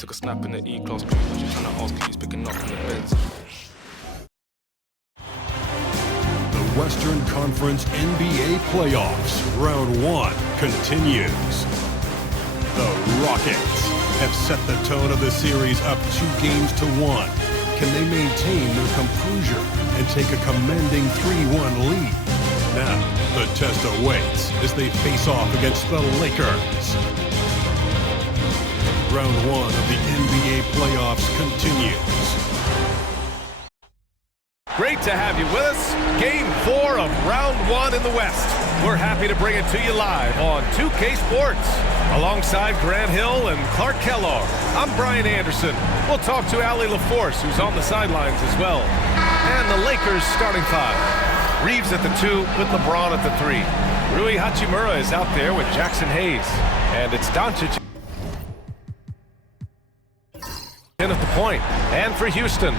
Took a snap in the E-class crew, but she's trying to ask if he's picking up in the beds. The Western Conference NBA Playoffs, Round 1 continues. The Rockets have set the tone of the series up 2-1. Can they maintain their composure and take a commanding 3-1 lead? Now, the test awaits as they face off against the Lakers. Round 1 of the NBA playoffs continues. Great to have you with us. Game 4 of Round 1 in the West. We're happy to bring it to you live on 2K Sports. Alongside Grant Hill and Clark Kellogg, I'm Brian Anderson. We'll talk to Allie LaForce, who's on the sidelines as well. And the Lakers starting 5. Reeves at the 2 with LeBron at the 3. Rui Hachimura is out there with Jackson Hayes. And it's Doncic in at the point. And for Houston,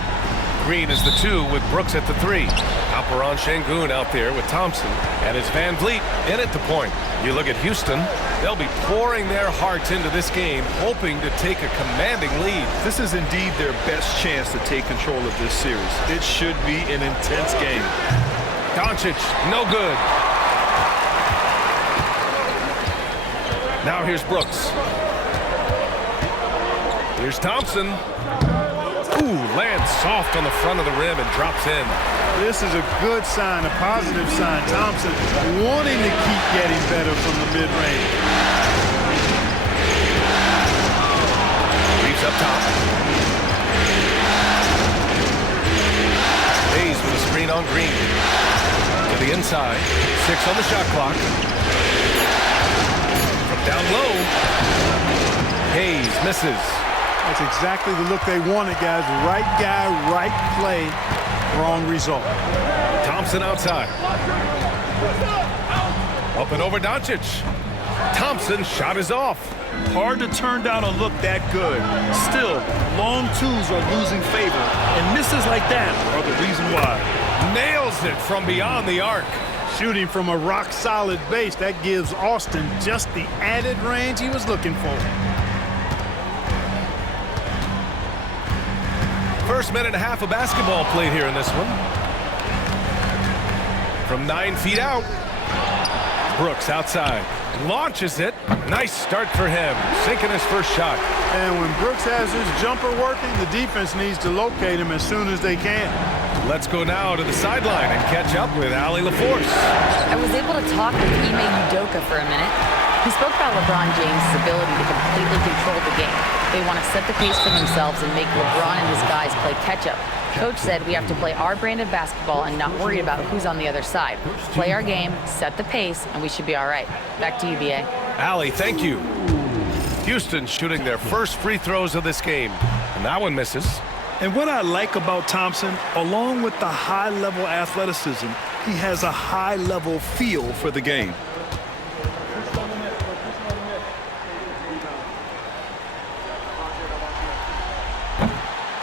Green is the 2 with Brooks at the 3. Alperen Sengun out there with Thompson. And it's Van Vliet in at the point. You look at Houston, they'll be pouring their hearts into this game, hoping to take a commanding lead. This is indeed their best chance to take control of this series. It should be an intense game. Doncic, no good. Now here's Brooks. Here's Thompson. Ooh, lands soft on the front of the rim and drops in. This is a good sign, a positive sign. Thompson wanting to keep getting better from the mid-range. Reeves up top. Hayes with a screen on Green. To the inside. 6 on the shot clock. From down low. Hayes misses. That's exactly the look they wanted, guys. Right guy, right play, wrong result. Thompson outside. Up and over Doncic. Thompson's shot is off. Hard to turn down a look that good. Still, long twos are losing favor, and misses like that are the reason why. Nails it from beyond the arc. Shooting from a rock-solid base, that gives Austin just the added range he was looking for. First minute and a half of basketball played here in this one. From 9 feet out. Brooks outside. Launches it. Nice start for him. Sinking his first shot. And when Brooks has his jumper working, the defense needs to locate him as soon as they can. Let's go now to the sideline and catch up with Allie LaForce. I was able to talk with Ime Udoka for a minute. He spoke about LeBron James' ability to completely control the game. They want to set the pace for themselves and make LeBron and his guys play catch-up. Coach said we have to play our brand of basketball and not worry about who's on the other side. Play our game, set the pace, and we should be all right. Back to you, B.A. Allie, thank you. Houston shooting their first free throws of this game. And that one misses. And what I like about Thompson, along with the high-level athleticism, he has a high-level feel for the game.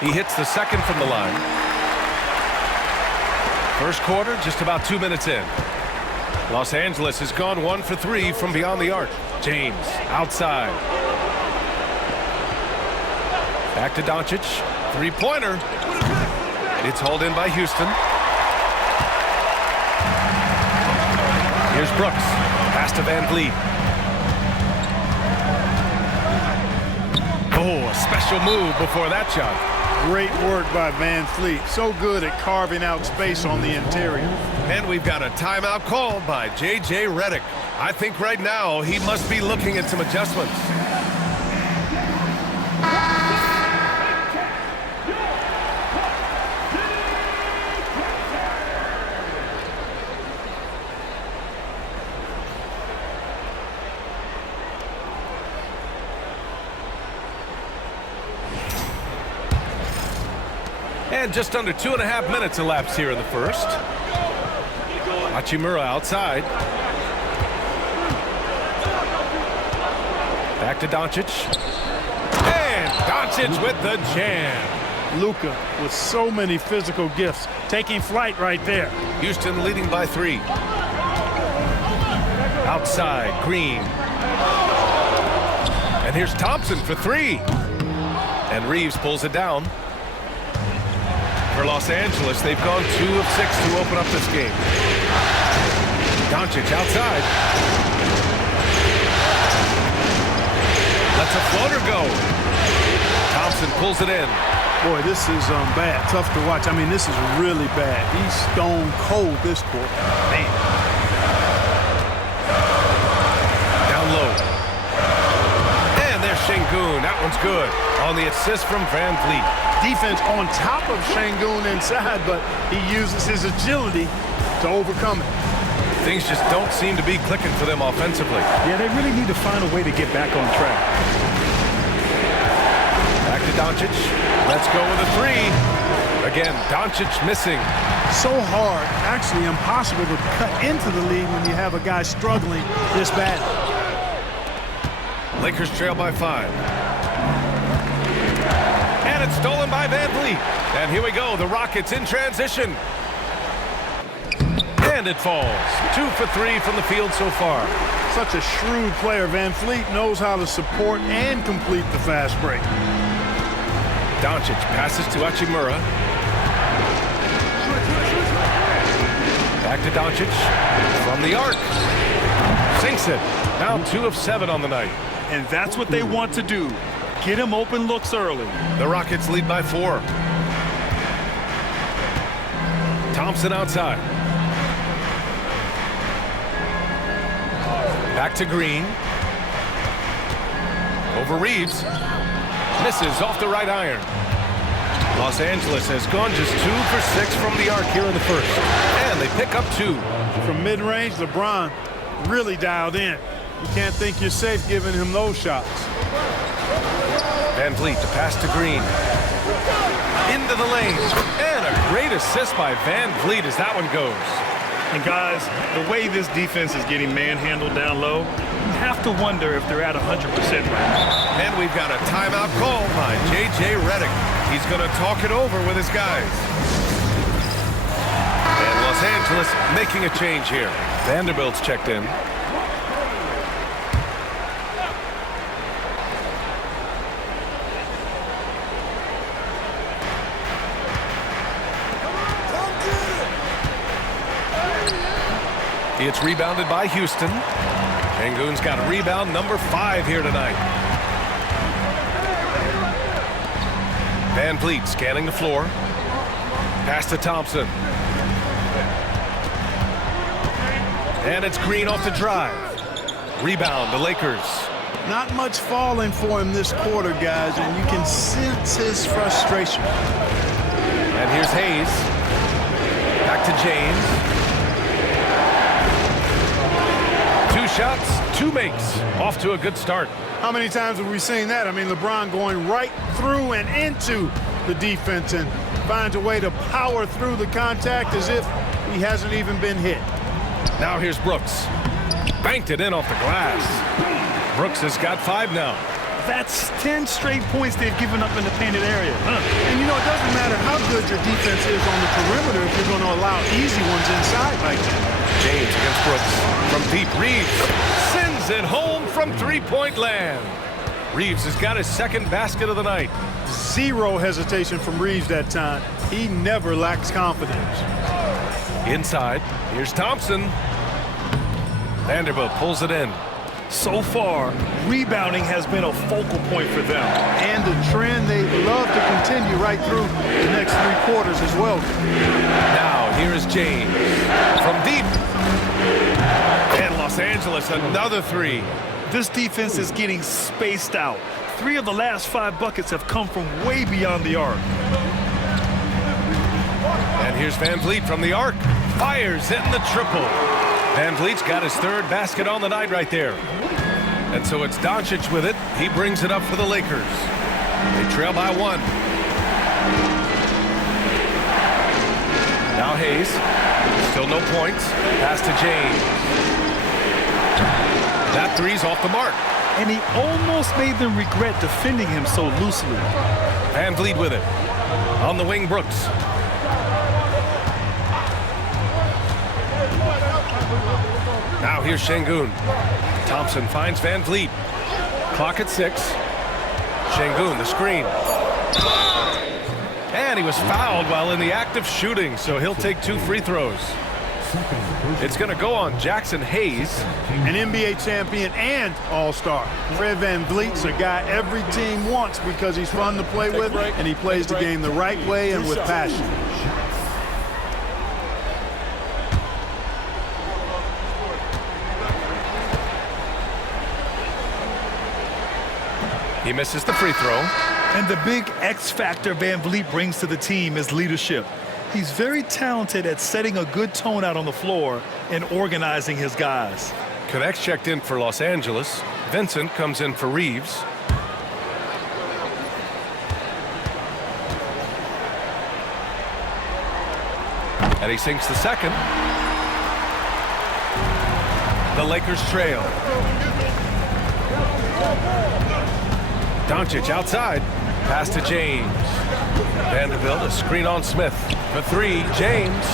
He hits the second from the line. First quarter, just about 2 minutes in. Los Angeles has gone 1 for 3 from beyond the arc. James outside. Back to Doncic. Three-pointer. It's hauled in by Houston. Here's Brooks. Pass to Van Vliet. Oh, a special move before that shot. Great work by Van Vliet. So good at carving out space on the interior. And we've got a timeout called by J.J. Redick. I think right now he must be looking at some adjustments. And just under 2.5 minutes elapsed here in the first. Hachimura outside. Back to Doncic. And Doncic with the jam. Luka with so many physical gifts, taking flight right there. Houston leading by 3. Outside, Green. And here's Thompson for 3. And Reeves pulls it down. For Los Angeles, they've gone 2 of 6 to open up this game. Doncic outside. Lets a floater go. Thompson pulls it in. Boy, this is bad. Tough to watch. I mean, this is really bad. He's stone cold this quarter. Man. Down low. And there's Şengün. That one's good. On the assist from Van Vliet. Defense on top of Şengün inside, but he uses his agility to overcome it. Things just don't seem to be clicking for them offensively. Yeah, they really need to find a way to get back on track. Back to Doncic. Let's go with a 3. Again, Doncic missing. So hard, actually impossible to cut into the lead when you have a guy struggling this bad. Lakers trail by 5. And it's stolen by Van Vliet. And here we go, the Rockets in transition. And it falls. 2 for 3 from the field so far. Such a shrewd player. Van Vliet knows how to support and complete the fast break. Doncic passes to Hachimura. Back to Doncic. From the arc. Sinks it. Now 2 of 7 on the night. And that's what they want to do. Get him open looks early. The Rockets lead by 4. Thompson outside. Back to Green. Over Reeves. Misses off the right iron. Los Angeles has gone just 2 for 6 from the arc here in the first. And they pick up 2. From mid-range, LeBron really dialed in. You can't think you're safe giving him those shots. Van Vliet to pass to Green. Into the lane. And a great assist by Van Vliet as that one goes. And guys, the way this defense is getting manhandled down low, you have to wonder if they're at 100% right now. And we've got a timeout called by J.J. Redick. He's going to talk it over with his guys. And Los Angeles making a change here. Vanderbilt's checked in. It's rebounded by Houston. Şengün's got a rebound number 5 here tonight. Van Vliet scanning the floor. Pass to Thompson. And it's Green off the drive. Rebound, the Lakers. Not much falling for him this quarter, guys, and you can sense his frustration. And here's Hayes. Back to James. 2 shots, 2 makes. Off to a good start. How many times have we seen that? I mean, LeBron going right through and into the defense and finds a way to power through the contact as if he hasn't even been hit. Now here's Brooks. Banked it in off the glass. Brooks has got 5 now. That's 10 straight points they've given up in the painted area. And, you know, it doesn't matter how good your defense is on the perimeter if you're going to allow easy ones inside like that. James against Brooks. From deep, Reeves sends it home from 3-point land. Reeves has got his 2nd basket of the night. Zero hesitation from Reeves that time. He never lacks confidence. Inside, here's Thompson. Vanderbilt pulls it in. So far, rebounding has been a focal point for them. And the trend they love to continue right through the next 3 quarters as well. Now, here is James. From deep. And Los Angeles, another 3. This defense is getting spaced out. 3 of the last 5 buckets have come from way beyond the arc. And here's Van Vliet from the arc. Fires in the triple. Van Vliet's got his 3rd basket on the night right there. And so it's Doncic with it. He brings it up for the Lakers. They trail by 1. Now Hayes. Still no points. Pass to James. That 3's off the mark. And he almost made them regret defending him so loosely. Van Vliet with it. On the wing, Brooks. Now here's Şengün. Thompson finds Van Vliet. Clock at 6. Şengün, the screen. And he was fouled while in the act of shooting, so he'll take 2 free throws. It's going to go on Jackson Hayes. An NBA champion and all-star. Fred VanVleet's a guy every team wants because he's fun to play with and he plays the game the right way and with passion. He misses the free throw. And the big X factor VanVleet brings to the team is leadership. He's very talented at setting a good tone out on the floor and organizing his guys. Connects checked in for Los Angeles. Vincent comes in for Reeves. And he sinks the second. The Lakers trail. Doncic outside. Pass to James. Vanderbilt, a screen on Smith. For 3, James.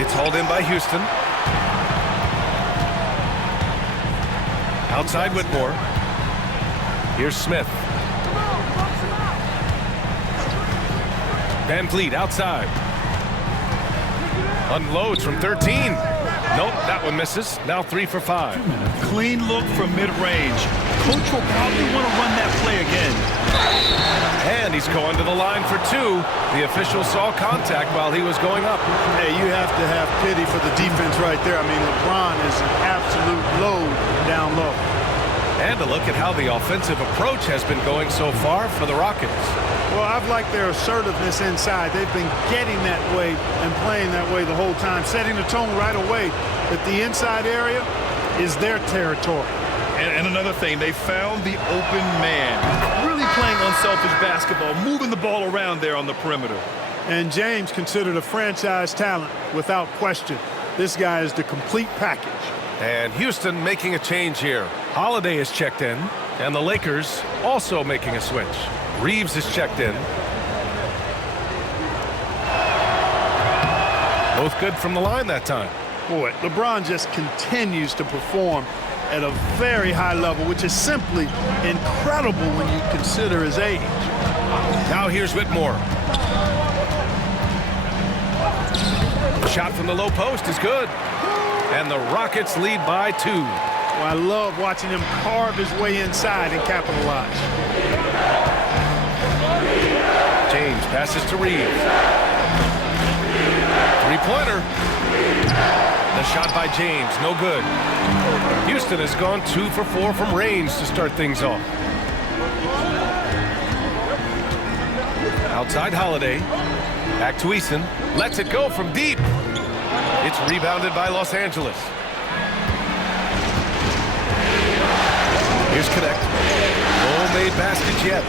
It's hauled in by Houston. Outside Whitmore. Here's Smith. VanVleet outside. Unloads from 13. Nope, that one misses. Now 3 for 5. Clean look from mid-range. Coach will probably want to run that play again. And he's going to the line for 2. The official saw contact while he was going up. Hey, you have to have pity for the defense right there. I mean, LeBron is an absolute load down low. And a look at how the offensive approach has been going so far for the Rockets. Well, I've liked their assertiveness inside. They've been getting that way and playing that way the whole time, setting the tone right away that the inside area is their territory. And another thing, they found the open man. Really playing unselfish basketball, moving the ball around there on the perimeter. And James considered a franchise talent without question. This guy is the complete package. And Houston making a change here. Holiday is checked in, and the Lakers also making a switch. Reeves is checked in. Both good from the line that time. Boy, LeBron just continues to perform at a very high level, which is simply incredible when you consider his age. Now here's Whitmore. The shot from the low post is good. And the Rockets lead by 2. Well, I love watching him carve his way inside and capitalize. James passes to Reeves. 3-pointer. The shot by James, no good. Houston has gone 2 for 4 from range to start things off. Outside Holiday. Back to Eason. Lets it go from deep. It's rebounded by Los Angeles. Here's Connect. No made baskets yet.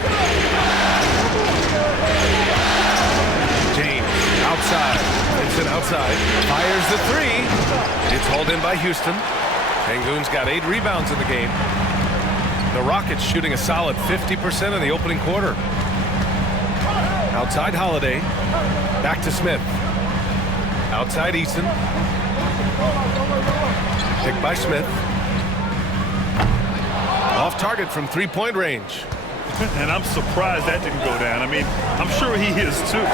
James outside. Vincent outside. Fires the 3. It's hauled in by Houston. Sengun's got 8 rebounds in the game. The Rockets shooting a solid 50% in the opening quarter. Outside Holiday. Back to Smith. Outside Eason. Picked by Smith. Off target from 3-point range. And I'm surprised that didn't go down. I mean, I'm sure he is too.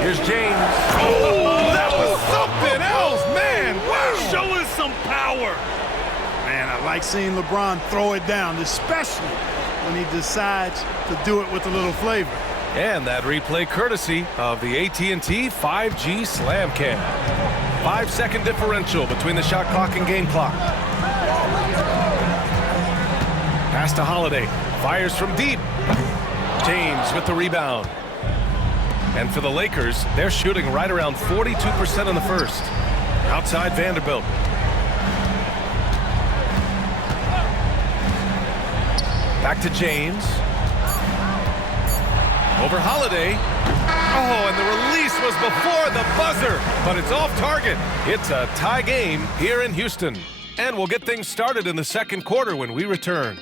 Here's James. Oh, that was something else, man. Wow. Show us some power. Man, I like seeing LeBron throw it down, especially when he decides to do it with a little flavor. And that replay courtesy of the AT&T 5G Slam Cam. 5-second differential between the shot clock and game clock. Pass to Holiday. Fires from deep. James with the rebound. And for the Lakers, they're shooting right around 42% in the first. Outside Vanderbilt. Back to James. Over Holiday. Oh, and the release was before the buzzer, but it's off target. It's a tie game here in Houston. And we'll get things started in the second quarter when we return.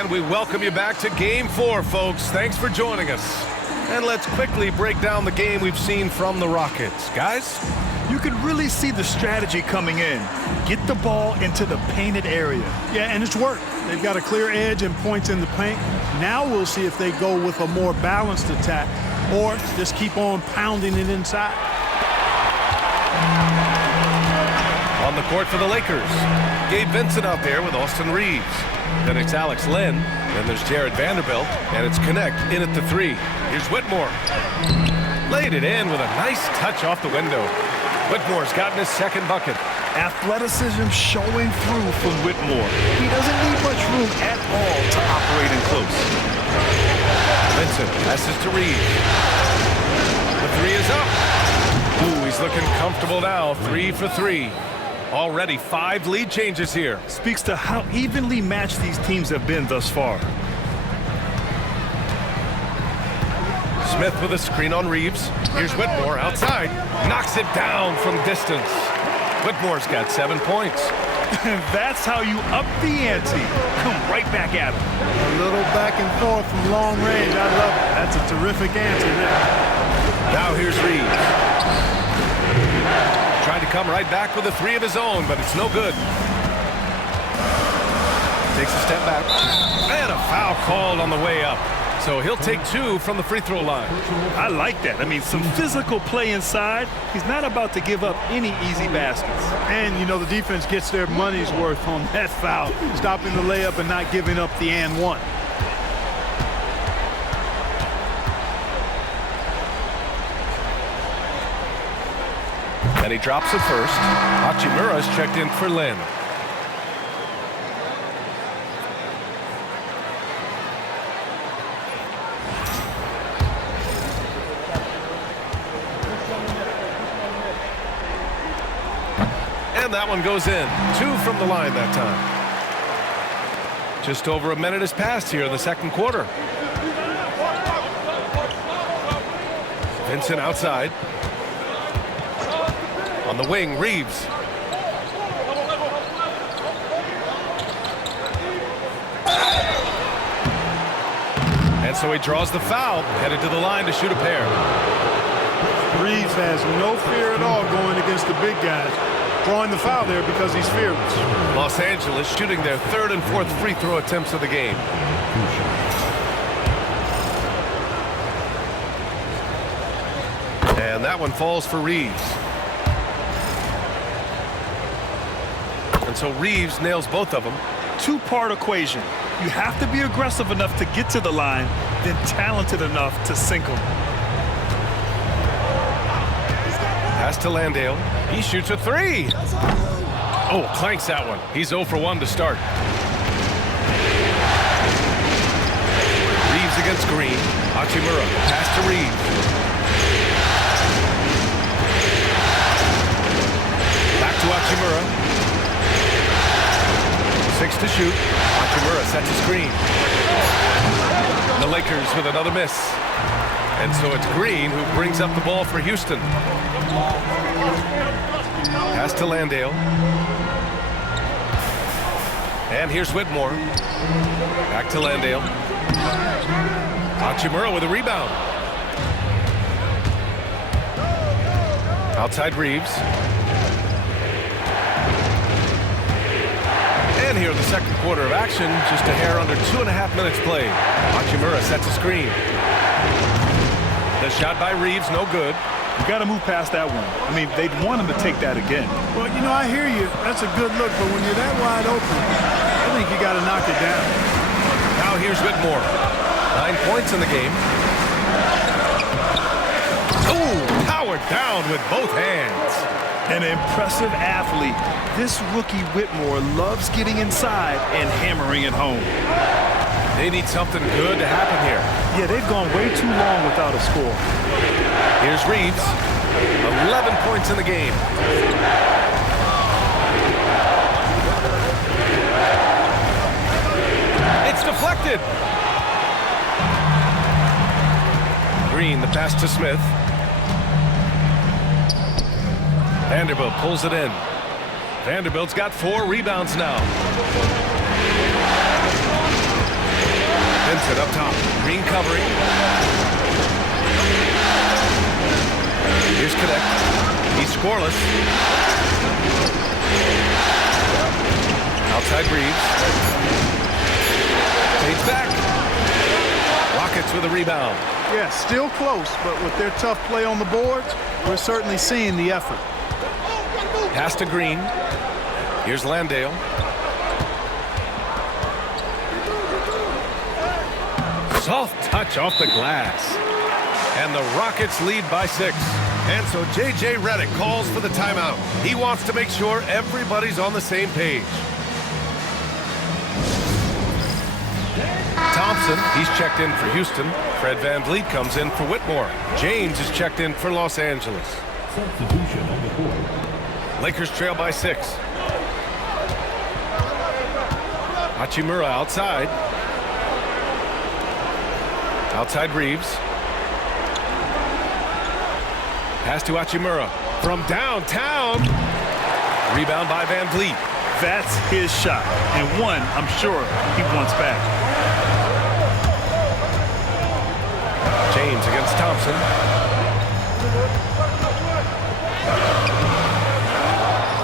And we welcome you back to Game 4, folks. Thanks for joining us. And let's quickly break down the game we've seen from the Rockets. Guys? You can really see the strategy coming in. Get the ball into the painted area. Yeah, and it's worked. They've got a clear edge and points in the paint. Now we'll see if they go with a more balanced attack or just keep on pounding it inside. On the court for the Lakers, Gabe Vincent out there with Austin Reeves. Then it's Alex Len. Then there's Jared Vanderbilt. And it's Connect in at the 3. Here's Whitmore. Laid it in with a nice touch off the window. Whitmore's gotten his second bucket. Athleticism showing through from Whitmore. He doesn't need much room at all to operate in close. Vincent passes to Reeves. The 3 is up. Ooh, he's looking comfortable now. 3 for 3. Already 5 lead changes here. Speaks to how evenly matched these teams have been thus far. Smith with a screen on Reeves. Here's Whitmore outside. Knocks it down from distance. Whitmore's got 7 points. That's how you up the ante. Come right back at him. A little back and forth from long range. I love it. That's a terrific answer there. Now here's Reeves. Tried to come right back with a 3 of his own, but it's no good. Takes a step back. And a foul called on the way up. So he'll take 2 from the free throw line. I like that. I mean, some physical play inside. He's not about to give up any easy baskets. And, you know, the defense gets their money's worth on that foul. Stopping the layup and not giving up the and one. And he drops it first. Hachimura's checked in for Lynn. And that one goes in. 2 from the line that time. Just over a minute has passed here in the second quarter. Vincent outside. On the wing, Reeves. And so he draws the foul, headed to the line to shoot a pair. Reeves has no fear at all going against the big guys. Drawing the foul there because he's fearless. Los Angeles shooting their 3rd and 4th free throw attempts of the game. And that one falls for Reeves. And so Reeves nails both of them. 2-part equation. You have to be aggressive enough to get to the line, then talented enough to sink them. Pass to Landale. He shoots a 3. Oh, clanks that one. He's 0 for 1 to start. Reeves against Green. Hachimura. Pass to Reeves. Back to Hachimura. 6 to shoot. Hachimura sets a screen. The Lakers with another miss. And so it's Green who brings up the ball for Houston. Pass to Landale. And here's Whitmore. Back to Landale. Hachimura with a rebound. Outside Reeves. And here in the second quarter of action, just a hair under 2.5 minutes played. Hachimura sets a screen. The shot by Reeves, no good. You got to move past that one. I mean, they'd want him to take that again. Well, you know, I hear you. That's a good look, but when you're that wide open, I think you got to knock it down. Now here's Whitmore. 9 points in the game. Oh, powered down with both hands. An impressive athlete. This rookie Whitmore loves getting inside and hammering it home. They need something good to happen here. Yeah, they've gone way too long without a score. Here's Reeves. 11 points in the game. It's deflected. Green, the pass to Smith. Vanderbilt pulls it in. Vanderbilt's got 4 rebounds now. Vincent up top. Green covering. Here's Connect. He's scoreless. Outside Reeves. Fades back. Rockets with a rebound. Yeah, still close, but with their tough play on the boards, we're certainly seeing the effort. Pass to Green. Here's Landale. Soft touch off the glass. And the Rockets lead by 6. And so J.J. Redick calls for the timeout. He wants to make sure everybody's on the same page. Thompson, he's checked in for Houston. Fred VanVleet comes in for Whitmore. James is checked in for Los Angeles. Substitution on the court. Lakers trail by 6. Hachimura outside. Outside Reeves. Pass to Hachimura from downtown. Rebound by VanVleet. That's his shot, and one I'm sure he wants back. James against Thompson.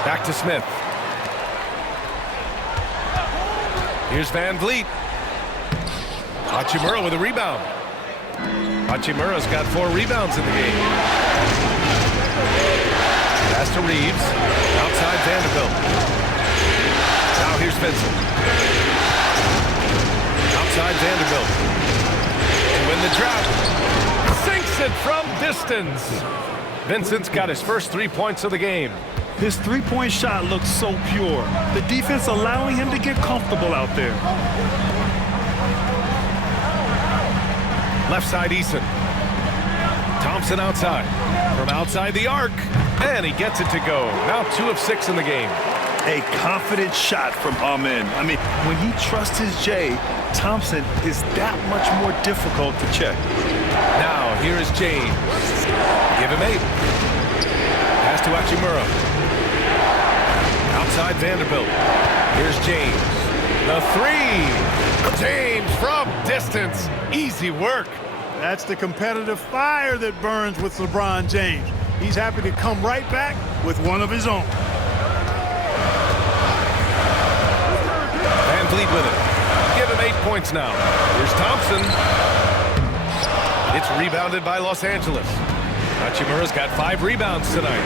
Back to Smith. Here's VanVleet. Hachimura with a rebound. Hachimura's got 4 rebounds in the game. Pass to Reeves. Outside Vanderbilt. Now here's Vincent. Outside Vanderbilt. To win the drought. Sinks it from distance. Vincent's got his first 3 points of the game. His three-point shot looks so pure. The defense allowing him to get comfortable out there. Left side Eason. Thompson outside. From outside the arc. And he gets it to go. Now 2 of 6 in the game. A confident shot from Amen. I mean, when he trusts his J, Thompson is that much more difficult to check. Now here is James. Give him 8. Pass to Hachimura. Outside Vanderbilt. Here's James. The 3. James from distance. Easy work. That's the competitive fire that burns with LeBron James. He's happy to come right back with one of his own. VanVleet with it. Give him 8 points now. Here's Thompson. It's rebounded by Los Angeles. Hachimura's got 5 rebounds tonight.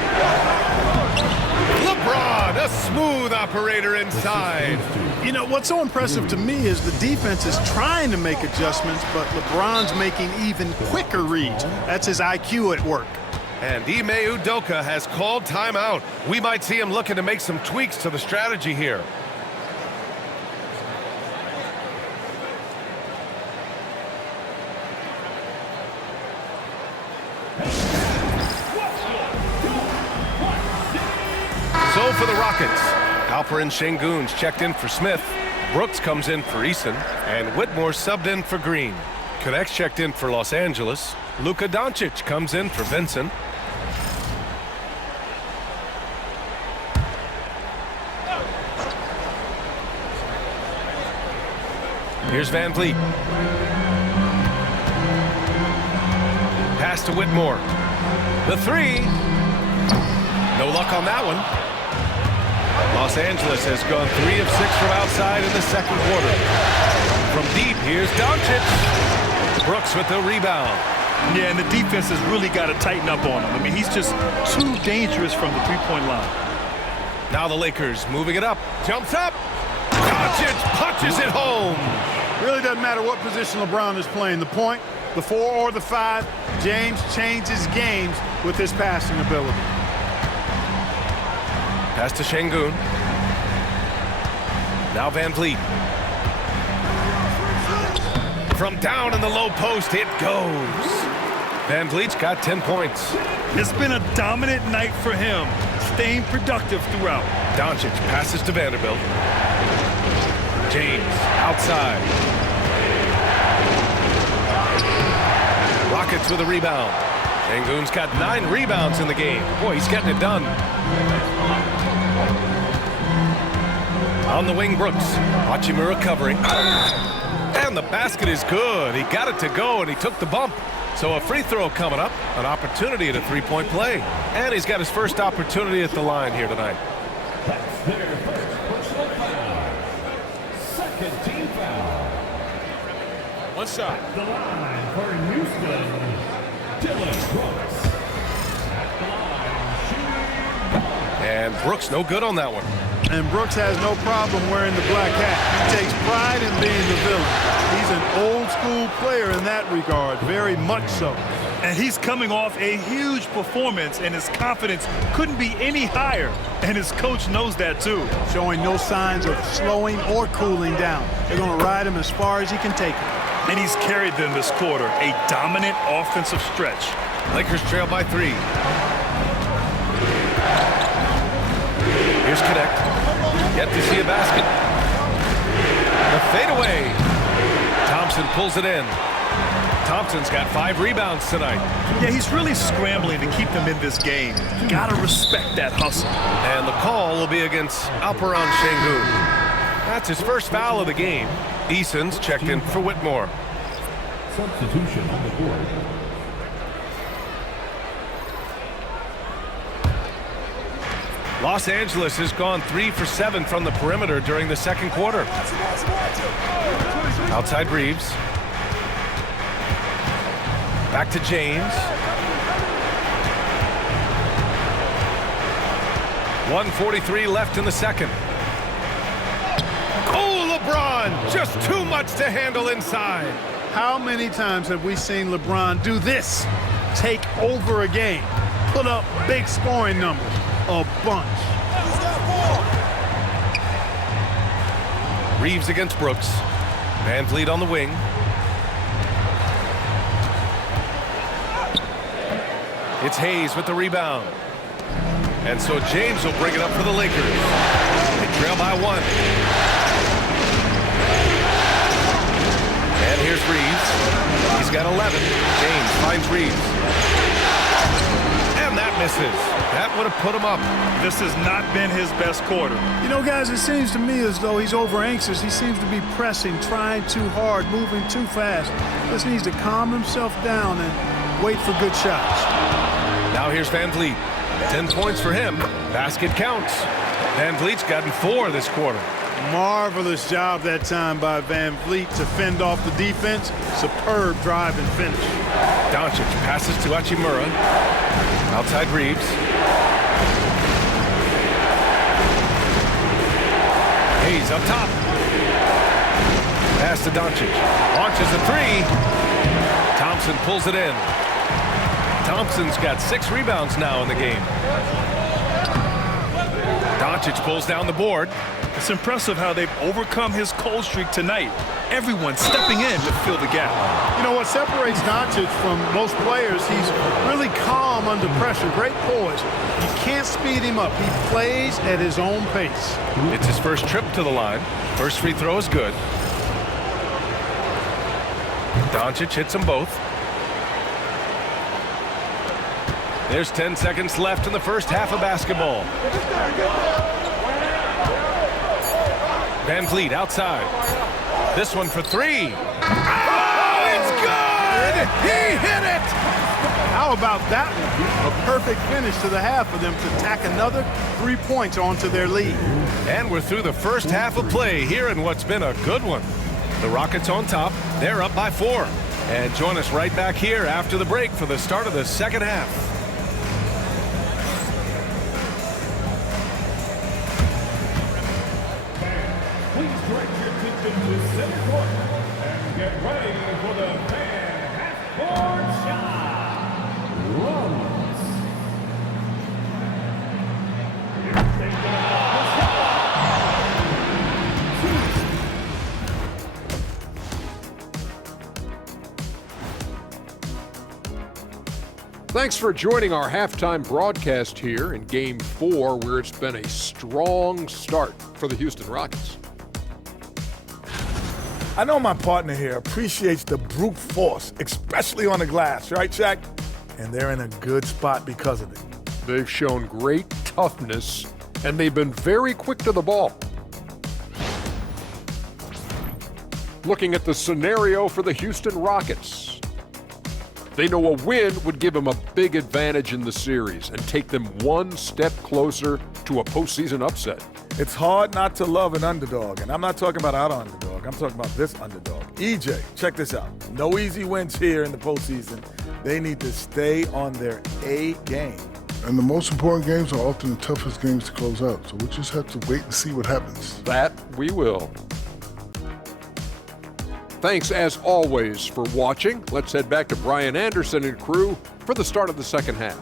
LeBron, a smooth operator inside. You know, what's so impressive to me is the defense is trying to make adjustments, but LeBron's making even quicker reads. That's his IQ at work. And Ime Udoka has called timeout. We might see him looking to make some tweaks to the strategy here. So for the Rockets, Alperen Şengün's checked in for Smith. Brooks comes in for Eason. And Whitmore subbed in for Green. Connects checked in for Los Angeles. Luka Doncic comes in for Vincent. Here's VanVleet. Pass to Whitmore. The 3. No luck on that one. Los Angeles has gone 3 of 6 from outside in the second quarter. From deep, here's Doncic. Brooks with the rebound. Yeah, and the defense has really got to tighten up on him. I mean, he's just too dangerous from the three-point line. Now the Lakers moving it up. Jumps up. Doncic punches it home. Really doesn't matter what position LeBron is playing, the point, the 4 or the 5, James changes games with his passing ability. Pass to Şengün. Now VanVleet. From down in the low post, it goes. VanVleet's got 10 points. It's been a dominant night for him, staying productive throughout. Doncic passes to Vanderbilt. James outside. Rockets with a rebound. Şengün's got 9 rebounds in the game. Boy, he's getting it done. On the wing, Brooks. Hachimura covering. And the basket is good. He got it to go, and he took the bump. So a free throw coming up, an opportunity at a three-point play. And he's got his first opportunity at the line here tonight. That's their first personal foul. Second team foul. One shot. At the line for Houston, Dylan Brooks. At the line, shooting. And Brooks no good on that one. And Brooks has no problem wearing the black hat. He takes pride in being the villain. He's an old-school player in that regard, very much so. And he's coming off a huge performance, and his confidence couldn't be any higher. And his coach knows that, too. Showing no signs of slowing or cooling down. They're going to ride him as far as he can take him. And he's carried them this quarter, a dominant offensive stretch. Lakers trail by 3. Here's Connect. Yet to see a basket. The fadeaway. Thompson pulls it in. Thompson's got 5 rebounds tonight. Yeah, he's really scrambling to keep them in this game. Gotta respect that hustle. And the call will be against Alperen Sengun. That's his first foul of the game. Eason's checked in for Whitmore. Substitution on the board. Los Angeles has gone 3 for 7 from the perimeter during the second quarter. Outside Reeves. Back to James. 1:43 left in the second. Oh, LeBron! Just too much to handle inside. How many times have we seen LeBron do this? Take over a game. Put up big scoring numbers. A bunch. Reeves against Brooks. Van Vliet on the wing. It's Hayes with the rebound. And so James will bring it up for the Lakers. They trail by 1. And here's Reeves. He's got 11. James finds Reeves. And that misses. That would have put him up. This has not been his best quarter. You know, guys, it seems to me as though he's over anxious. He seems to be pressing, trying too hard, moving too fast. Just needs to calm himself down and wait for good shots. Now here's Van Vliet. 10 points for him. Basket counts. Van Vliet's gotten 4 this quarter. Marvelous job that time by Van Vliet to fend off the defense. Superb drive and finish. Doncic passes to Hachimura. Outside Reeves. Hayes up top. Pass to Doncic. Launches a 3. Thompson pulls it in. Thompson's got 6 rebounds now in the game. Doncic pulls down the board. It's impressive how they've overcome his cold streak tonight. Everyone stepping in to fill the gap. You know what separates Doncic from most players, he's really calm under pressure, great poise. You can't speed him up. He plays at his own pace. It's his first trip to the line. First free throw is good. Doncic hits them both. There's 10 seconds left in the first half of basketball. Van Vliet outside. This one for 3. Oh, it's good! He hit it! How about that one? A perfect finish to the half for them to tack another 3 points onto their lead. And we're through the first half of play here in what's been a good one. The Rockets on top. They're up by 4. And join us right back here after the break for the start of the second half. Please direct your attention to center court and get ready for the fan half-court shot. Runs. Thanks for joining our halftime broadcast here in Game 4, where it's been a strong start for the Houston Rockets. I know my partner here appreciates the brute force, especially on the glass, right, Shaq? And they're in a good spot because of it. They've shown great toughness, and they've been very quick to the ball. looking at the scenario for the Houston Rockets. They know a win would give them a big advantage in the series and take them one step closer to a postseason upset. It's hard not to love an underdog, and I'm not talking about our underdog. I'm talking about this underdog. EJ, check this out. No easy wins here in the postseason. They need to stay on their A game. And the most important games are often the toughest games to close out, so we just have to wait and see what happens. That we will. Thanks, as always, for watching. Let's head back to Brian Anderson and crew for the start of the second half.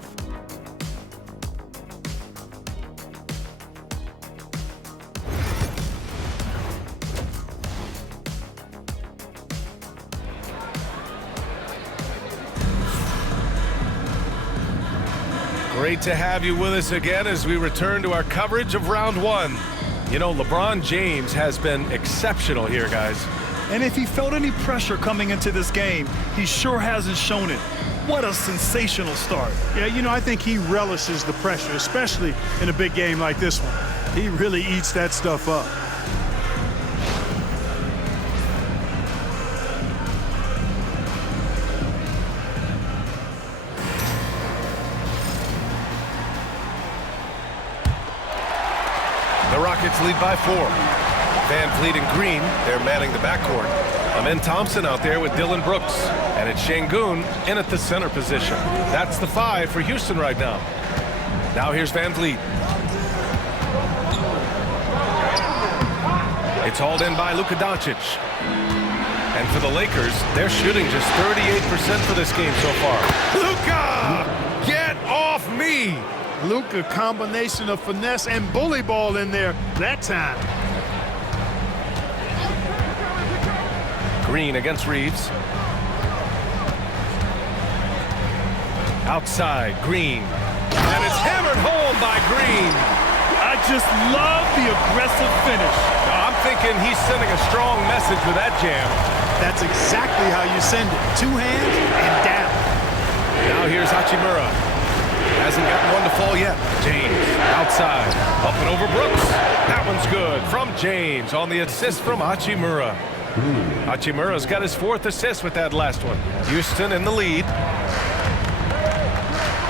Great to have you with us again as we return to our coverage of round one. You know, LeBron James has been exceptional here, guys. And if he felt any pressure coming into this game, he sure hasn't shown it. What a sensational start. Yeah, you know, I think he relishes the pressure, especially in a big game like this one. He really eats that stuff up. The Rockets lead by 4. Van Vliet and Green, they're manning the backcourt. Amen Thompson out there with Dylan Brooks. And it's Şengün in at the center position. That's the 5 for Houston right now. Now here's Van Vliet. It's hauled in by Luka Doncic. And for the Lakers, they're shooting just 38% for this game so far. Luka! Get off me! Luka, combination of finesse and bully ball in there that time. Green against Reeves. Outside, Green. And it's hammered home by Green. I just love the aggressive finish. I'm thinking he's sending a strong message with that jam. That's exactly how you send it. 2 hands and down. Now here's Hachimura. Hasn't gotten one to fall yet. James outside. Up and over Brooks. That one's good from James on the assist from Hachimura. Hachimura's got his 4th assist with that last one. Houston in the lead.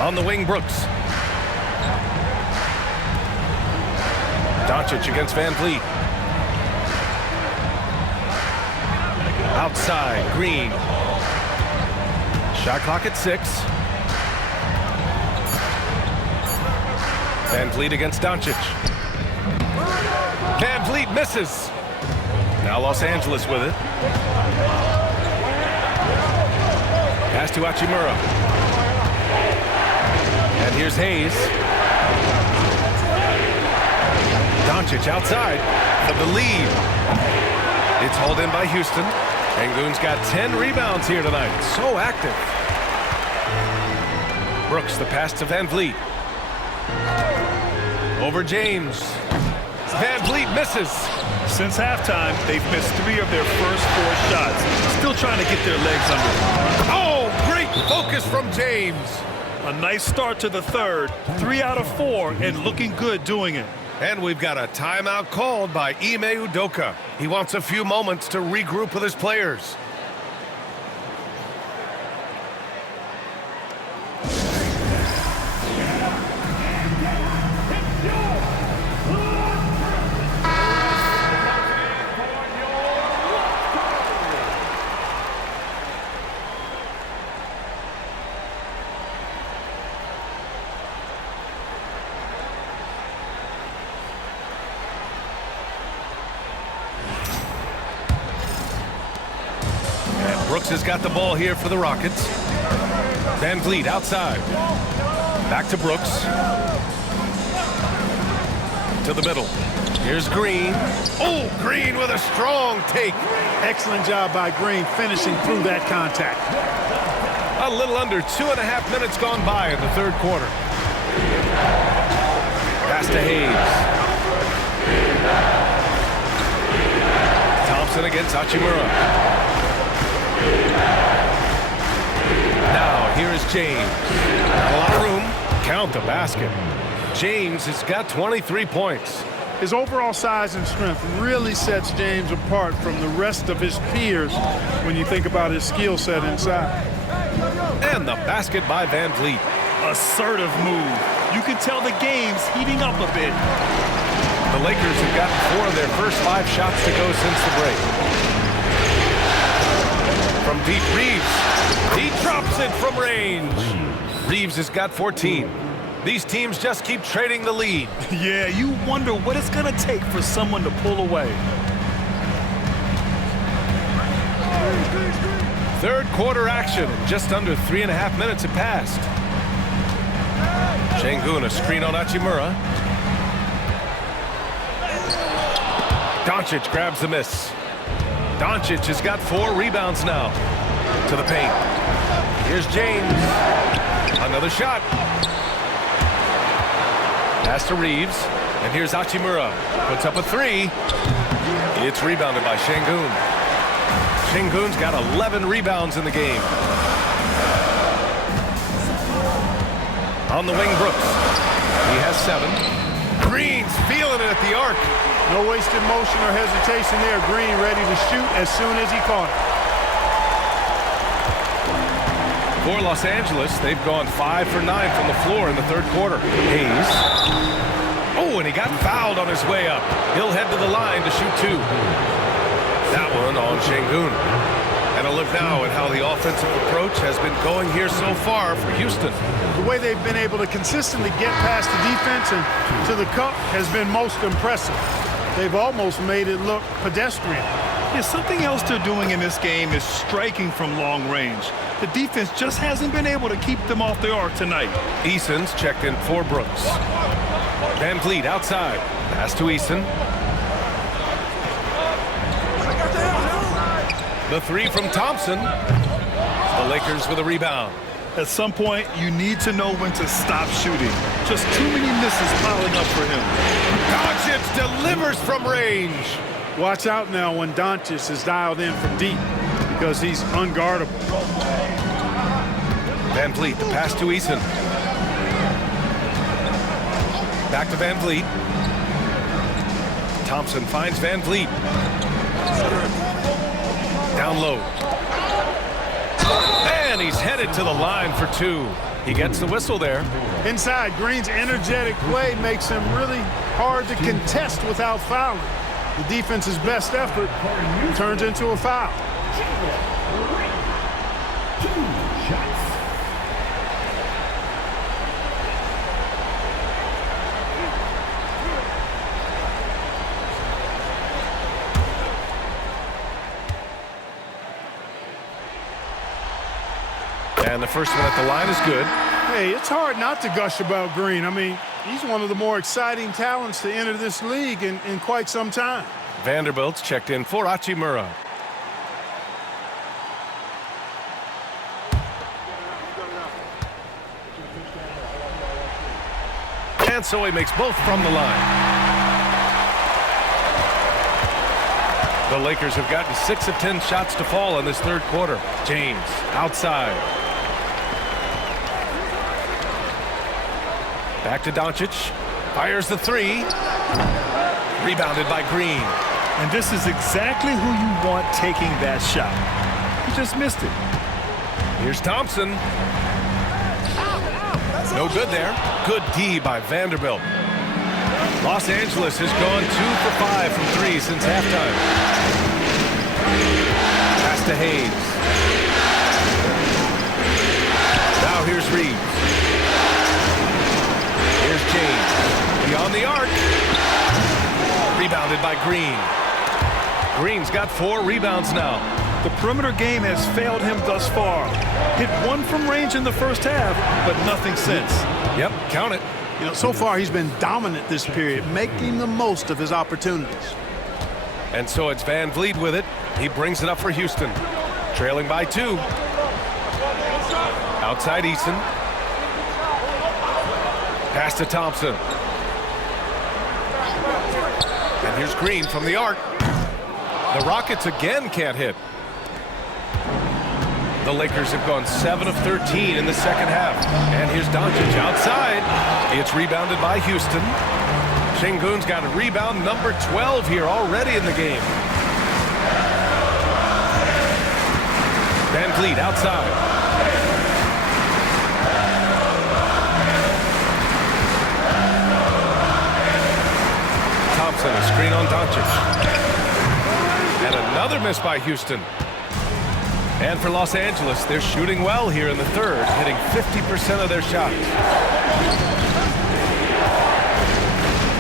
On the wing, Brooks. Doncic against Van Vliet. Outside, Green. Shot clock at 6. Van Vliet against Doncic. Van Vliet misses. Now Los Angeles with it. Pass to Hachimura. And here's Hayes. Doncic outside for the lead. It's hauled in by Houston. Şengün's got 10 rebounds here tonight. So active. Brooks, the pass to Van Vliet. Over James. Van Vliet misses. Since halftime, they've missed 3 of their first 4 shots. Still trying to get their legs under them. Oh, great focus from James. A nice start to the third. 3 out of 4 and looking good doing it. And we've got a timeout called by Ime Udoka. He wants a few moments to regroup with his players. Brooks has got the ball here for the Rockets. Van Vliet outside. Back to Brooks. To the middle. Here's Green. Oh, Green with a strong take. Excellent job by Green finishing through that contact. A little under 2.5 minutes gone by in the third quarter. Pass to Hayes. Thompson against Hachimura. Now, here is James. Not a lot of room. Count the basket. James has got 23 points. His overall size and strength really sets James apart from the rest of his peers when you think about his skill set inside. And the basket by Van Vliet. Assertive move. You can tell the game's heating up a bit. The Lakers have gotten 4 of their first 5 shots to go since the break. From deep, Reeves. He drops it from range. Reeves has got 14. These teams just keep trading the lead. Yeah, you wonder what it's going to take for someone to pull away. Third quarter action. Just under 3.5 minutes have passed. Şengün, a screen on Hachimura. Doncic grabs the miss. Doncic has got 4 rebounds now. To the paint. Here's James. Another shot. Pass to Reeves. And here's Hachimura. Puts up a 3. It's rebounded by Şengün. Şengün's got 11 rebounds in the game. On the wing, Brooks. He has 7. Green's feeling it at the arc. No wasted motion or hesitation there. Green ready to shoot as soon as he caught it. For Los Angeles, they've gone 5 for 9 from the floor in the third quarter. Hayes. Oh, and he got fouled on his way up. He'll head to the line to shoot 2. That one on Şengün. And a look now at how the offensive approach has been going here so far for Houston. The way they've been able to consistently get past the defense and to the cup has been most impressive. They've almost made it look pedestrian. Yeah, something else they're doing in this game is striking from long range. The defense just hasn't been able to keep them off the arc tonight. Eason's checked in for Brooks. Van Vliet outside. Pass to Eason. The 3 from Thompson. The Lakers with a rebound. At some point, you need to know when to stop shooting. Just too many misses piling up for him. Doncic delivers from range. Watch out now when Doncic is dialed in from deep because he's unguardable. Van Vliet, the pass to Eason. Back to Van Vliet. Thompson finds Van Vliet. Down low. And he's headed to the line for 2. He gets the whistle there. Inside, Green's energetic play makes him really hard to contest without fouling. The defense's best effort turns into a foul. 2 shots. And the first one at the line is good. Hey, it's hard not to gush about Green. I mean, he's one of the more exciting talents to enter this league in quite some time. Vanderbilt's checked in for Hachimura. And so he makes both from the line. The Lakers have gotten 6 of 10 shots to fall in this third quarter. James outside. Back to Doncic. Fires the 3. Rebounded by Green. And this is exactly who you want taking that shot. He just missed it. Here's Thompson. No good there. Good D by Vanderbilt. Los Angeles has gone 2 for 5 from 3 since halftime. Pass to Hayes. Now here's Reeves. Here's James. Beyond the arc. Rebounded by Green. Green's got 4 rebounds now. The perimeter game has failed him thus far. Hit 1 from range in the first half, but nothing since. Yep, count it. You know, so far he's been dominant this period, making the most of his opportunities. And so it's Van Vliet with it. He brings it up for Houston. Trailing by 2. Outside Eason. Pass to Thompson. And here's Green from the arc. The Rockets again can't hit. The Lakers have gone 7 of 13 in the second half. And here's Doncic outside. It's rebounded by Houston. Şengün's got a rebound number 12 here already in the game. Van Vliet outside. Thompson, a screen on Doncic. And another miss by Houston. And for Los Angeles, they're shooting well here in the third, hitting 50% of their shots.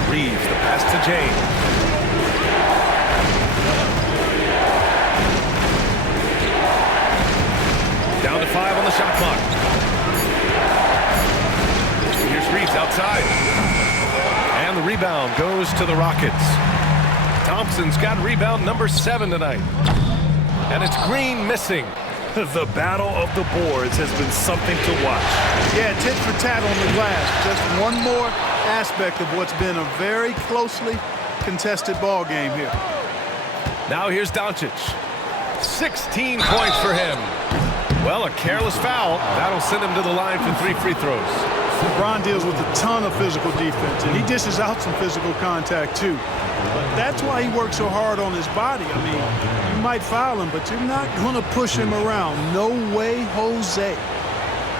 Reeves, the pass to James. Down to 5 on the shot clock. Here's Reeves outside. And the rebound goes to the Rockets. Thompson's got rebound number 7 tonight. And it's Green missing. The battle of the boards has been something to watch. Yeah, tit for tat on the glass. Just one more aspect of what's been a very closely contested ball game here. Now here's Doncic. 16 points for him. Well, a careless foul. That'll send him to the line for 3 free throws. LeBron deals with a ton of physical defense, and he dishes out some physical contact too. But that's why he works so hard on his body. I mean, you might foul him, but you're not going to push him around. No way, Jose.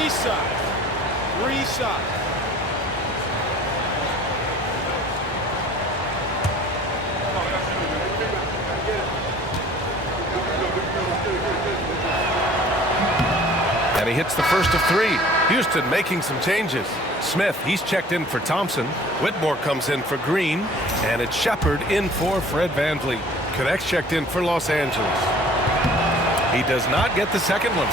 East side. 3 shots. And he hits the first of 3. Houston making some changes. Smith, he's checked in for Thompson. Whitmore comes in for Green. And it's Shepard in for Fred VanVleet. Connects checked in for Los Angeles. He does not get the second one.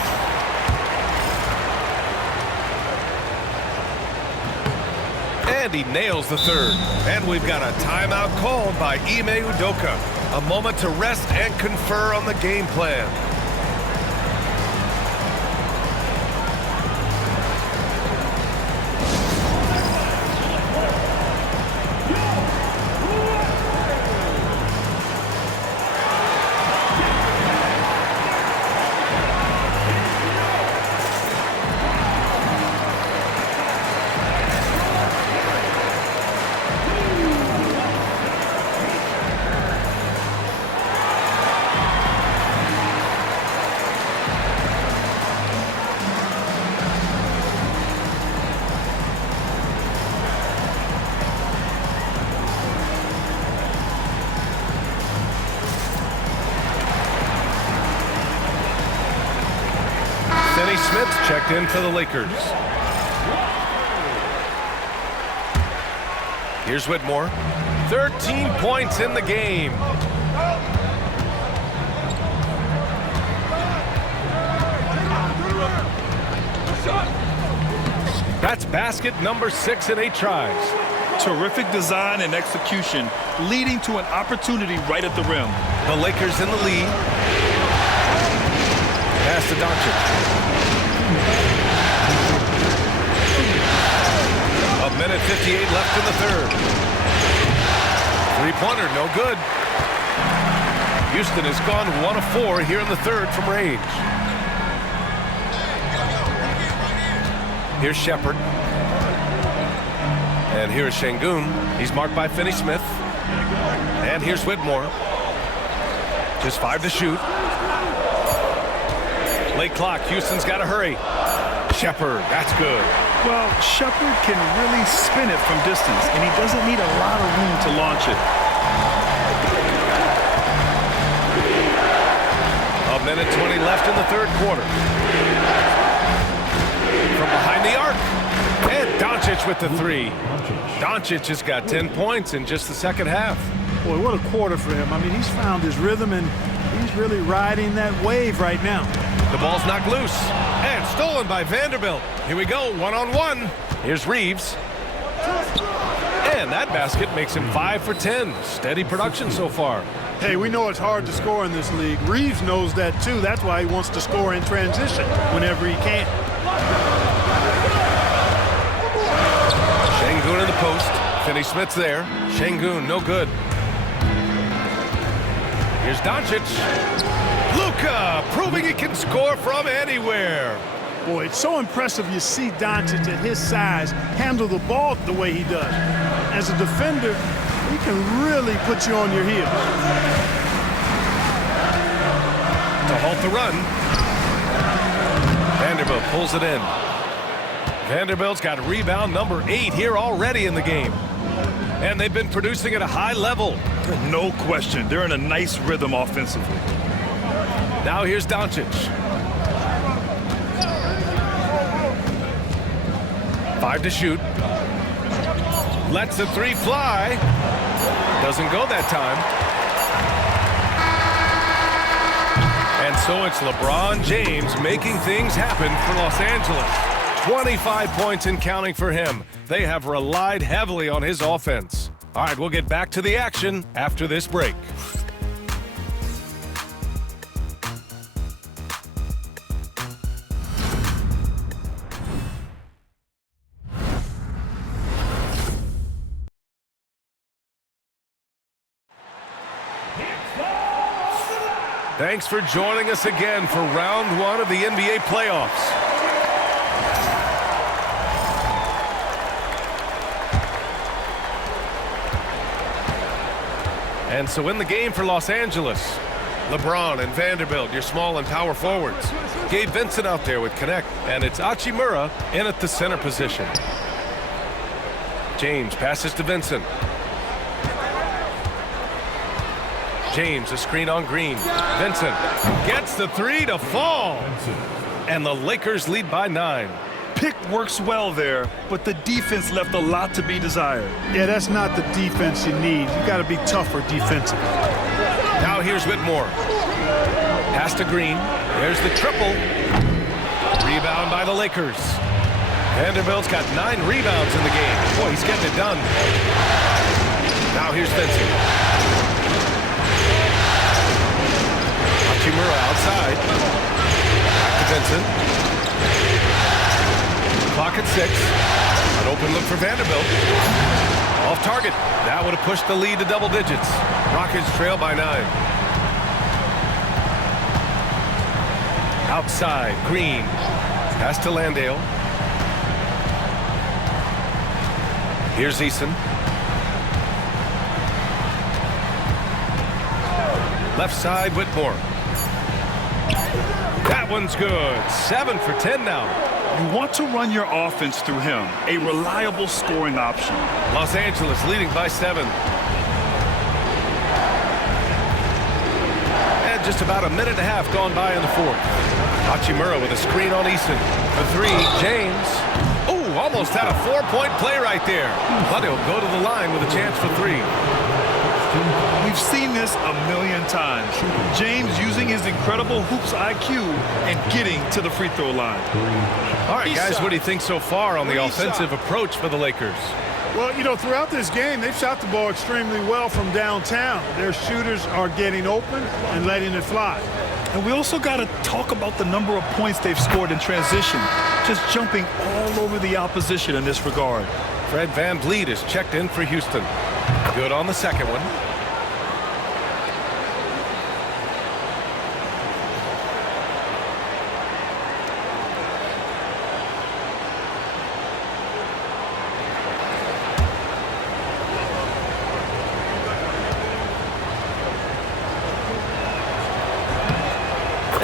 And he nails the third. And we've got a timeout called by Ime Udoka. A moment to rest and confer on the game plan. Finney Smith checked in for the Lakers. Here's Whitmore. 13 points in the game. That's basket number 6 in 8 tries. Terrific design and execution, leading to an opportunity right at the rim. The Lakers in the lead. Pass to Doncic. A minute 58 left in the third. Three-pointer, no good. Houston has gone 1 of 4 here in the third from range. Here's Shepard. And here's Şengün. He's marked by Finney Smith. And here's Whitmore. Just 5 to shoot. Late clock. Houston's got to hurry. Shepard, that's good. Well, Shepard can really spin it from distance, and he doesn't need a lot of room to launch it. A minute 20 left in the third quarter. From behind the arc. And Doncic with the 3. Doncic has got 10 points in just the second half. Boy, what a quarter for him. I mean, he's found his rhythm, and he's really riding that wave right now. The ball's knocked loose. And stolen by Vanderbilt. Here we go, 1-on-1. Here's Reeves. And that basket makes him 5 for 10. Steady production so far. Hey, we know it's hard to score in this league. Reeves knows that too. That's why he wants to score in transition whenever he can. Şengün in the post. Finney Smith's there. Şengün, no good. Here's Doncic. Luka proving he can score from anywhere. Boy, it's so impressive you see Doncic at his size handle the ball the way he does. as a defender, he can really put you on your heels. To halt the run. Vanderbilt pulls it in. Vanderbilt's got rebound number 8 here already in the game. And they've been producing at a high level. No question. They're in a nice rhythm offensively. Now here's Doncic. 5 to shoot. Lets the 3 fly. Doesn't go that time. And so it's LeBron James making things happen for Los Angeles. 25 points and counting for him. They have relied heavily on his offense. All right, we'll get back to the action after this break. Thanks for joining us again for round 1 of the NBA playoffs. And so in the game for Los Angeles, LeBron and Vanderbilt, your small and power forwards. Gabe Vincent out there with Connect, and it's Hachimura in at the center position. James passes to Vincent. James, a screen on Green. Vincent gets the 3 to fall. And the Lakers lead by 9. Pick works well there, but the defense left a lot to be desired. Yeah, that's not the defense you need. You got to be tougher defensively. Now here's Whitmore. Pass to Green. There's the triple. Rebound by the Lakers. Vanderbilt's got 9 rebounds in the game. Boy, he's getting it done. Now here's Vincent. Hachimura outside. Back to Vincent. Clock at 6. An open look for Vanderbilt. Off target. That would have pushed the lead to double digits. Rockets trail by 9. Outside, Green. Pass to Landale. Here's Eason. Left side, Whitmore. That one's good. 7 for 10 now. You want to run your offense through him, a reliable scoring option. Los Angeles leading by 7. And just about a minute and a half gone by in the 4th. Hachimura with a screen on Eason. The 3, James. Oh, almost had a 4-point play right there. But he'll go to the line with a chance for 3. We've seen this a million times. James using his incredible hoops IQ and getting to the free throw line. All right, guys, what do you think so far on the offensive approach for the Lakers? Well, you know, throughout this game, they've shot the ball extremely well from downtown. Their shooters are getting open and letting it fly. And we also got to talk about the number of points they've scored in transition, just jumping all over the opposition in this regard. Fred VanVleet is checked in for Houston. Good on the second one.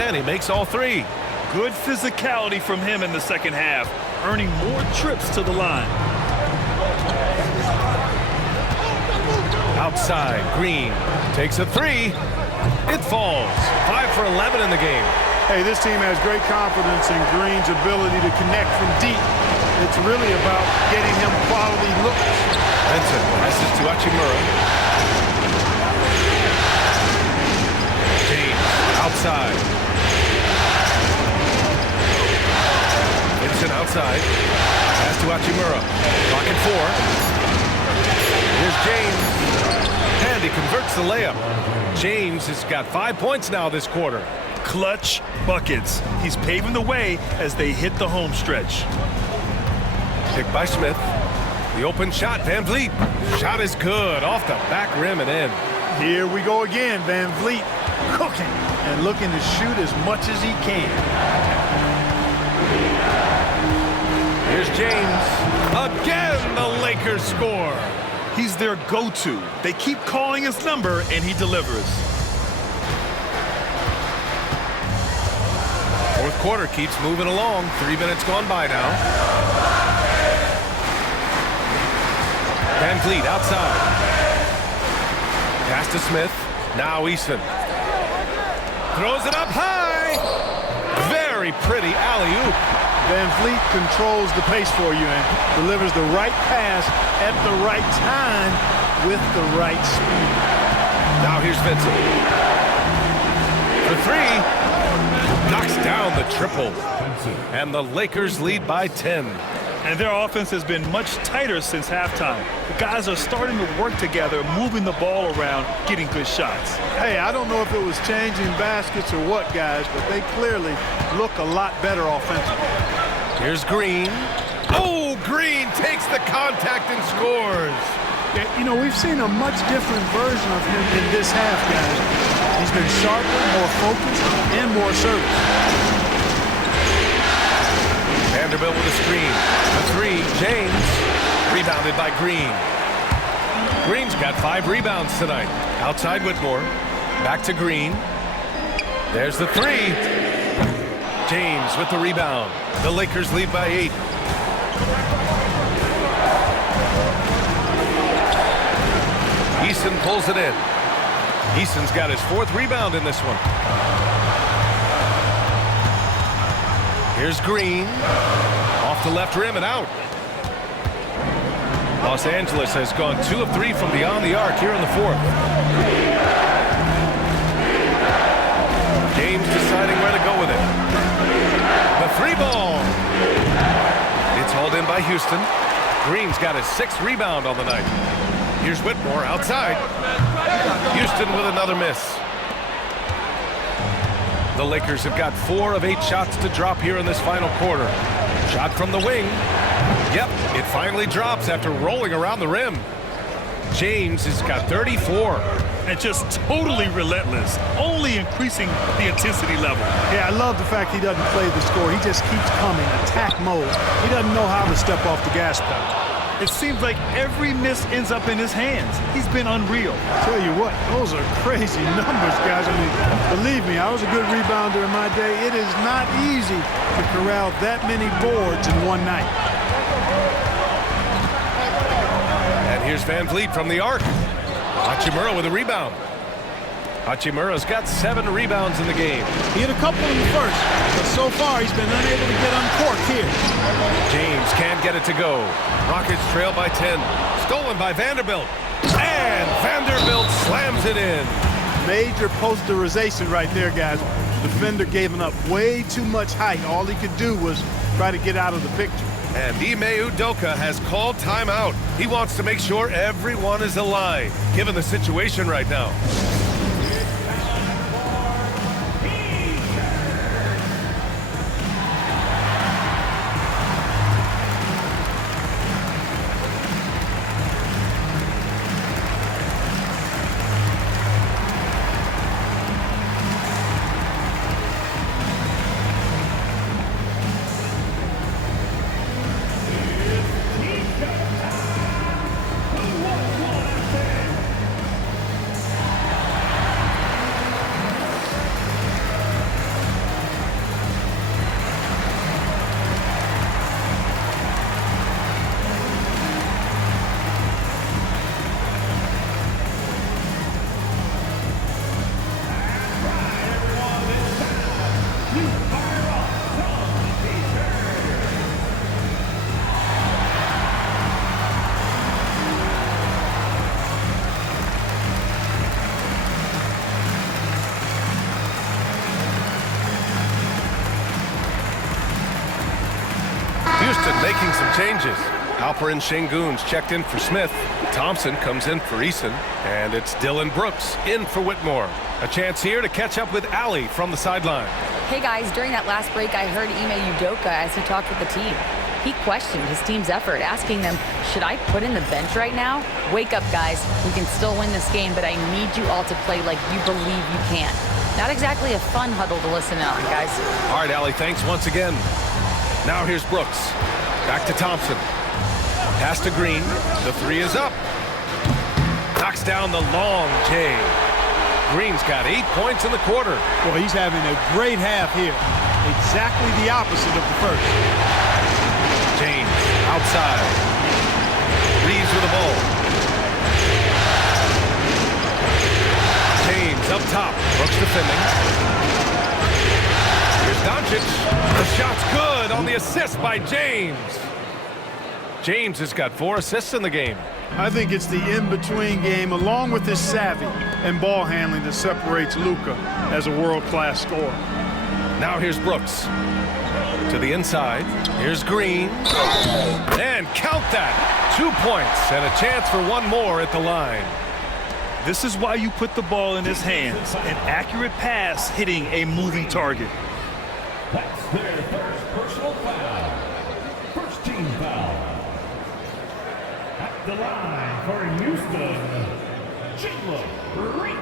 And he makes all 3. Good physicality from him in the second half, earning more trips to the line. Outside, Green takes a 3. It falls. 5 for 11 in the game. Hey, this team has great confidence in Green's ability to connect from deep. It's really about getting him quality looks. Vincent passes to Hachimura. James outside. Vincent outside. Pass to Hachimura. Clock at 4. Here's James. And he converts the layup. James has got 5 points now this quarter. Clutch buckets. He's paving the way as they hit the home stretch. Picked by Smith. The open shot, VanVleet. Shot is good. Off the back rim and in. Here we go again. VanVleet cooking and looking to shoot as much as he can. Here's James. Again, the Lakers score. He's their go-to. They keep calling his number, and he delivers. Fourth quarter keeps moving along. 3 minutes gone by now. Van Vliet outside. Pass to Smith. Now Eason. Throws it up high. Very pretty alley-oop. Van Vliet controls the pace for you and delivers the right pass at the right time with the right speed. Now here's Vincent. For three. Knocks down the triple. And the Lakers lead by 10. And their offense has been much tighter since halftime. The guys are starting to work together, moving the ball around, getting good shots. Hey, I don't know if it was changing baskets or what, guys, but they clearly look a lot better offensively. Here's Green. Oh, Green takes the contact and scores. Yeah, you know, we've seen a much different version of him in this half, guys. He's been sharper, more focused, and more assertive. Vanderbilt with a screen. A three, James. Rebounded by Green. Green's got 5 rebounds tonight. Outside Whitmore. Back to Green. There's the three. James with the rebound. The Lakers lead by 8. Eason pulls it in. Eason's got his 4th rebound in this one. Here's Green. Off the left rim and out. Los Angeles has gone 2 of 3 from beyond the arc here in the 4th. James deciding where to go with it. The 3 ball. It's hauled in by Houston. Green's got his 6th rebound on the night. Here's Whitmore outside. Houston with another miss. The Lakers have got 4 of 8 shots to drop here in this final quarter. Shot from the wing. Yep, it finally drops after rolling around the rim. James has got 34. And just totally relentless, only increasing the intensity level. Yeah, I love the fact he doesn't play the score. He just keeps coming, attack mode. He doesn't know how to step off the gas pedal. It seems like every miss ends up in his hands. He's been unreal. Tell you what, those are crazy numbers, guys. I mean, believe me, I was a good rebounder in my day. It is not easy to corral that many boards in one night. And here's Van Vliet from the arc. Hachimura with a rebound. Hachimura's got 7 rebounds in the game. He had a couple in the first, but so far he's been unable to get uncorked here. James can't get it to go. Rockets trail by 10. Stolen by Vanderbilt. And Vanderbilt slams it in. Major posterization right there, guys. The defender gave him up way too much height. All he could do was try to get out of the picture. And Ime Udoka has called timeout. He wants to make sure everyone is alive, given the situation right now. Houston making some changes. Alper and Şengün's checked in for Smith. Thompson comes in for Eason. And it's Dillon Brooks in for Whitmore. A chance here to catch up with Allie from the sideline. Hey guys, during that last break, I heard Ime Udoka as he talked with the team. He questioned his team's effort, asking them, should I put in the bench right now? Wake up, guys. We can still win this game, but I need you all to play like you believe you can. Not exactly a fun huddle to listen in on, guys. All right, Allie, thanks once again. Now here's Brooks. Back to Thompson. Pass to Green. The 3 is up. knocks down the long J. Green's got 8 points in the quarter. Well, he's having a great half here. Exactly the opposite of the first. James outside. Reeves with the ball. James up top. Brooks defending. Here's Doncic. The shot's good on the assist by James. James has got 4 assists in the game. I think it's the in-between game, along with his savvy and ball handling, that separates Luka as a world-class scorer. Now here's Brooks. To the inside. Here's Green. And count that. 2 points and a chance for one more at the line. This is why you put the ball in his hands. An accurate pass hitting a moving target. That's their first personal foul. First team foul. At the line for Houston, Jalen Green.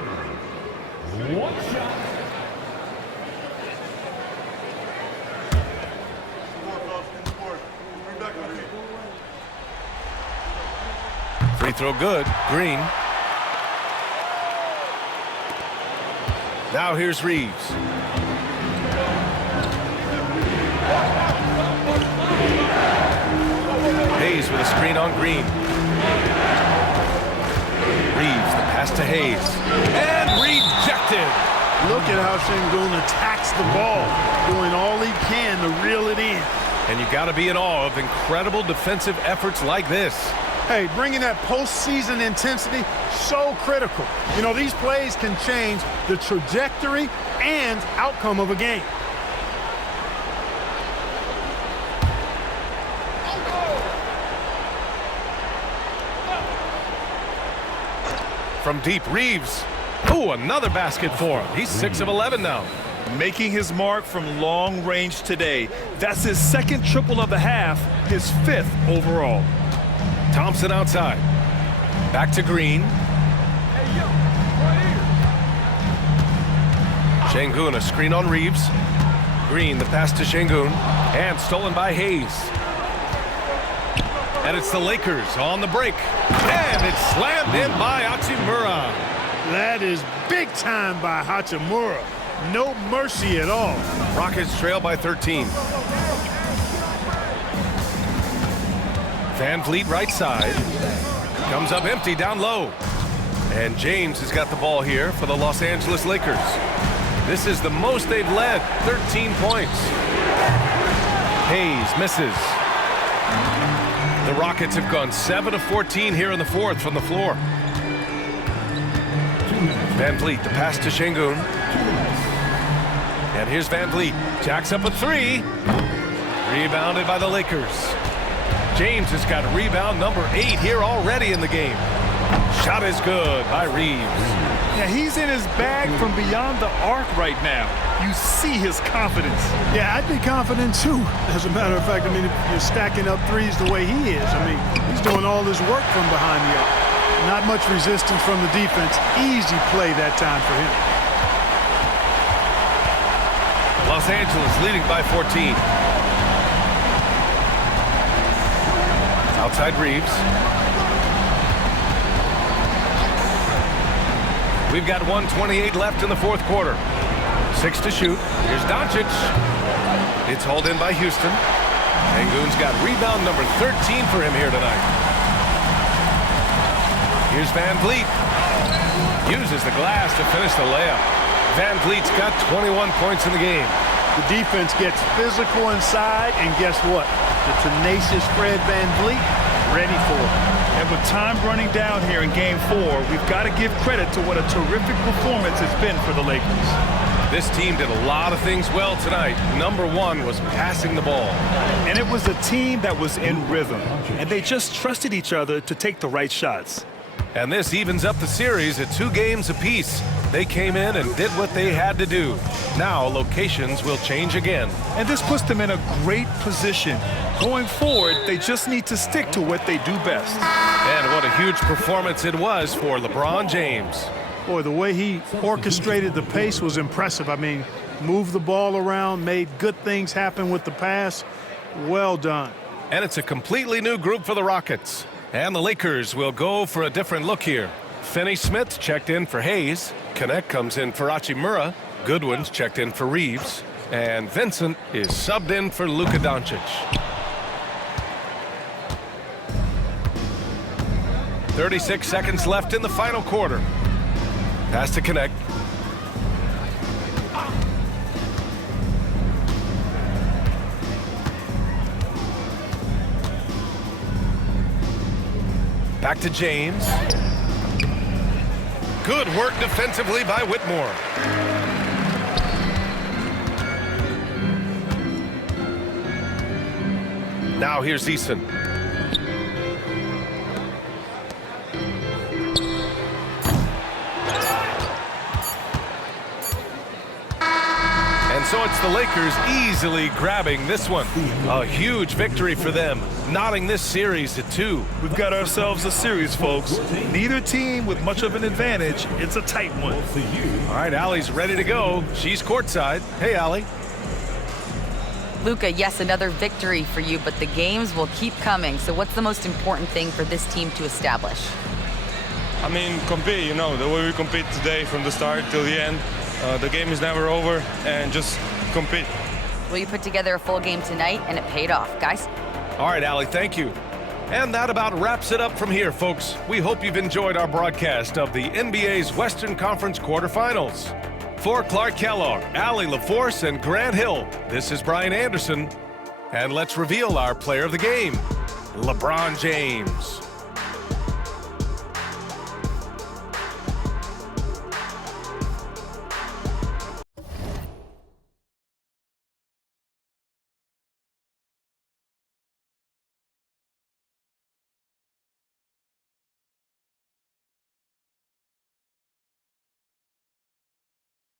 One shot. Free throw good. Green. Now here's Reeves. Hayes with a screen on Green. Reeves, the pass to Hayes. And rejected. Look at how Şengün attacks the ball, doing all he can to reel it in. And you got to be in awe of incredible defensive efforts like this. Hey, bringing that postseason intensity, so critical. You know, these plays can change the trajectory and outcome of a game. From deep, Reeves. Oh, another basket for him. He's 6 of 11 now. Making his mark from long range today. That's his second triple of the half, his 5th overall. Thompson outside. Back to Green. Şengün, a screen on Reeves. Green, the pass to Şengün. And stolen by Hayes. And it's the Lakers on the break. And it's slammed in by Hachimura. That is big time by Hachimura. No mercy at all. Rockets trail by 13. Van Vliet right side. Comes up empty down low. And James has got the ball here for the Los Angeles Lakers. This is the most they've led, 13 points. Hayes misses. The Rockets have gone 7 of 14 here in the fourth from the floor. Van Vliet, the pass to Şengün. And here's Van Vliet. Jacks up a 3. Rebounded by the Lakers. James has got rebound number 8 here already in the game. Shot is good by Reeves. Yeah, he's in his bag from beyond the arc right now. You see his confidence. Yeah, I'd be confident too. As a matter of fact, I mean, if you're stacking up threes the way he is, I mean, he's doing all this work from behind the arc. Not much resistance from the defense. Easy play that time for him. Los Angeles leading by 14. Outside Reeves. We've got 1:28 left in the fourth quarter. 6 to shoot. Here's Doncic. It's hauled in by Houston. Şengün's got rebound number 13 for him here tonight. Here's Van Vliet. Uses the glass to finish the layup. Van Vliet's got 21 points in the game. The defense gets physical inside, and guess what? The tenacious Fred Van Vliet ready for it. And with time running down here in Game 4, we've got to give credit to what a terrific performance it's been for the Lakers. This team did a lot of things well tonight. Number 1 was passing the ball. And it was a team that was in rhythm, and they just trusted each other to take the right shots. And this evens up the series at 2 games apiece. They came in and did what they had to do. Now locations will change again. And this puts them in a great position. Going forward, they just need to stick to what they do best. And what a huge performance it was for LeBron James. Boy, the way he orchestrated the pace was impressive. I mean, moved the ball around, made good things happen with the pass. Well done. And it's a completely new group for the Rockets. And the Lakers will go for a different look here. Finney-Smith checked in for Hayes. Connect comes in for Hachimura. Goodwin's checked in for Reeves. And Vincent is subbed in for Luka Doncic. 36 seconds left in the final quarter. Pass to Connect. Back to James. Good work defensively by Whitmore. Now here's Eason. And so it's the Lakers easily grabbing this one. A huge victory for them, knotting this series to 2. We've got ourselves a series, folks. Neither team with much of an advantage. It's a tight one. All right, Allie's ready to go. She's courtside. Hey, Allie. Luka, yes, another victory for you, but the games will keep coming. So what's the most important thing for this team to establish? I mean, compete, you know, the way we compete today from the start till the end. The game is never over, and just compete. Well, you put together a full game tonight, and it paid off, guys. All right, Allie, thank you. And that about wraps it up from here, folks. We hope you've enjoyed our broadcast of the NBA's Western Conference quarterfinals. For Clark Kellogg, Allie LaForce, and Grant Hill, this is Brian Anderson. And let's reveal our player of the game, LeBron James.